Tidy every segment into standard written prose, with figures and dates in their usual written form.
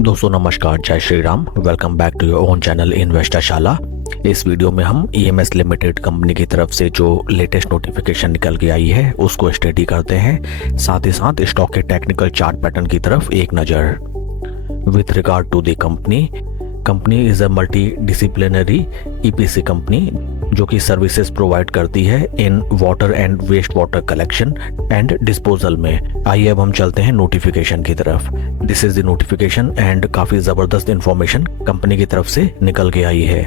दोस्तों नमस्कार, जय Shri Ram. Welcome back to your own channel investor Shala. इस वीडियो में हम EMS लिमिटेड कंपनी की तरफ से जो लेटेस्ट नोटिफिकेशन निकल के आई है उसको स्टडी करते हैं, साथ ही साथ स्टॉक के टेक्निकल चार्ट पैटर्न की तरफ एक नज़र। With regard to the company is a multi disciplinary EPC company जो कि सर्विसेज प्रोवाइड करती है in water and waste water collection and disposal में। आइए अब हम चलते हैं नोटिफिकेशन की तरफ। This is the notification and काफ़ी ज़बरदस्त इंफॉर्मेशन कंपनी की तरफ से निकल के आई है।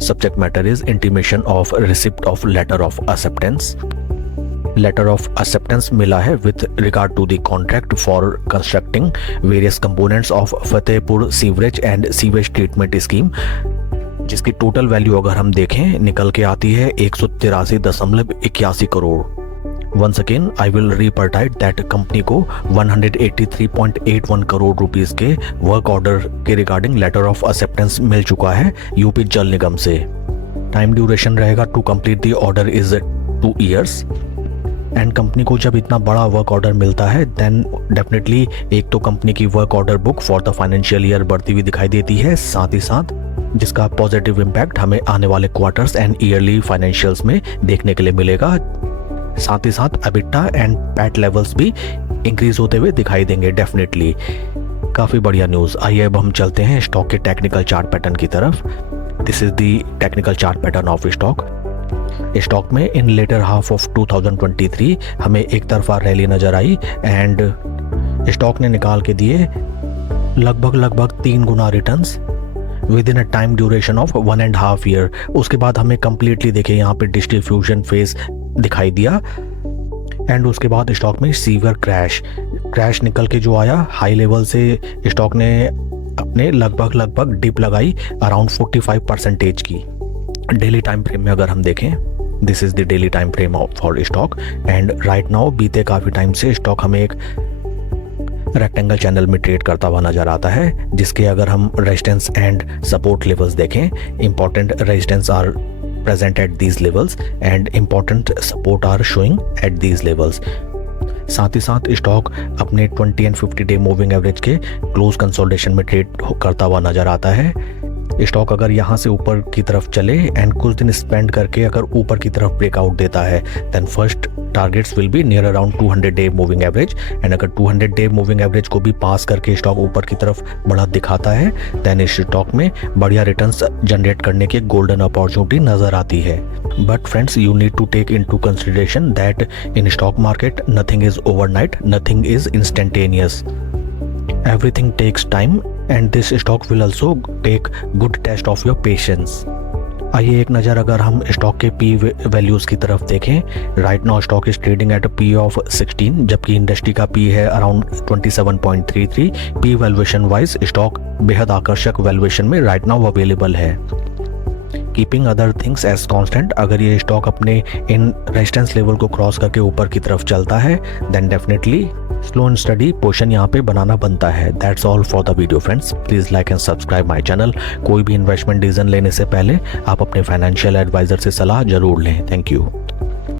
Subject matter is intimation of receipt of letter of acceptance. Letter of acceptance मिला है with regard to the contract for constructing various components of Fatehpur sewerage and sewage treatment scheme, जिसकी टोटल वैल्यू अगर हम देखें निकल के आती है 183.81 crore. Once again I will reiterate that company को 183.81 करोड़ रुपीस के वर्क ऑर्डर के रिगार्डिंग लेटर ऑफ एक्सेप्टेंस मिल चुका है यूपी जल निगम से। टाइम ड्यूरेशन रहेगा to complete the order is 2 years। And company को जब इतना बड़ा वर्क ऑर्डर मिलता है देन डेफिनेटली एक तो कंपनी की work order book for the financial year बढ़ती हुई दिखाई देती है, साथ ही साथ जिसका पॉजिटिव इम्पैक्ट हमें आने वाले क्वार्टर्स एंड ईयरली फाइनेंशियल्स में देखने के लिए मिलेगा। साथ ही साथ एबिटा एंड पैट लेवल्स भी इंक्रीज होते हुए दिखाई देंगे डेफिनेटली। काफ़ी बढ़िया न्यूज़। आइए अब हम चलते हैं स्टॉक के टेक्निकल चार्ट पैटर्न की तरफ। This is the technical chart pattern of stock में इन लेटर हाफ ऑफ 2023 हमें एक तरफा रैली नजर आई एंड स्टॉक ने निकाल के दिए लगभग 3 गुना returns within a time duration of 1.5 year। उसके बाद हमें कंप्लीटली देखिए यहाँ पे डिस्ट्रीब्यूशन फेज दिखाई दिया एंड उसके बाद स्टॉक में सीवियर क्रैश निकल के जो आया हाई लेवल से स्टॉक ने अपने लगभग डिप लगाई अराउंड 45% की। डेली टाइम फ्रेम में अगर हम देखें, this is the daily time frame for stock and right now बीते काफ़ी टाइम से स्टॉक हमें एक रेक्टेंगल चैनल में ट्रेड करता हुआ नजर आता है, जिसके अगर हम रेजिस्टेंस एंड सपोर्ट लेवल्स देखें, important resistance are present at these levels and important support are showing at these levels. साथ ही साथ स्टॉक अपने 20 एंड 50 डे मूविंग एवरेज के क्लोज कंसोलिडेशन में ट्रेड करता हुआ नजर आता है। स्टॉक अगर यहाँ से ऊपर की तरफ चले एंड कुछ दिन स्पेंड करके अगर ऊपर की तरफ ब्रेकआउट देता है then first targets will be near around 200 day moving average and अगर 200 डे मूविंग एवरेज को भी पास करके स्टॉक ऊपर की तरफ बढ़ा दिखाता है देन इस स्टॉक में बढ़िया रिटर्न्स जनरेट करने की गोल्डन अपॉर्चुनिटी नजर आती है। But friends, you need to take into consideration that in stock market nothing is overnight, nothing is instantaneous, everything takes time and this stock will also take good test of your patience। आइए एक नज़र अगर हम stock के P values की तरफ देखें, right now stock is trading at P of 16 जबकि इंडस्ट्री का पी है around 27.33। P valuation wise stock बेहद आकर्षक वैल्यूएशन में राइट नाउ अवेलेबल है। Keeping other things as constant, अगर ये स्टॉक अपने इन रेजिस्टेंस लेवल को क्रॉस करके ऊपर की तरफ चलता है then definitely slow and steady position यहाँ पे बनाना बनता है। That's all for the video friends. Please like and subscribe my channel. कोई भी इन्वेस्टमेंट डिसीजन लेने से पहले आप अपने फाइनेंशियल एडवाइजर से सलाह जरूर लें। Thank you.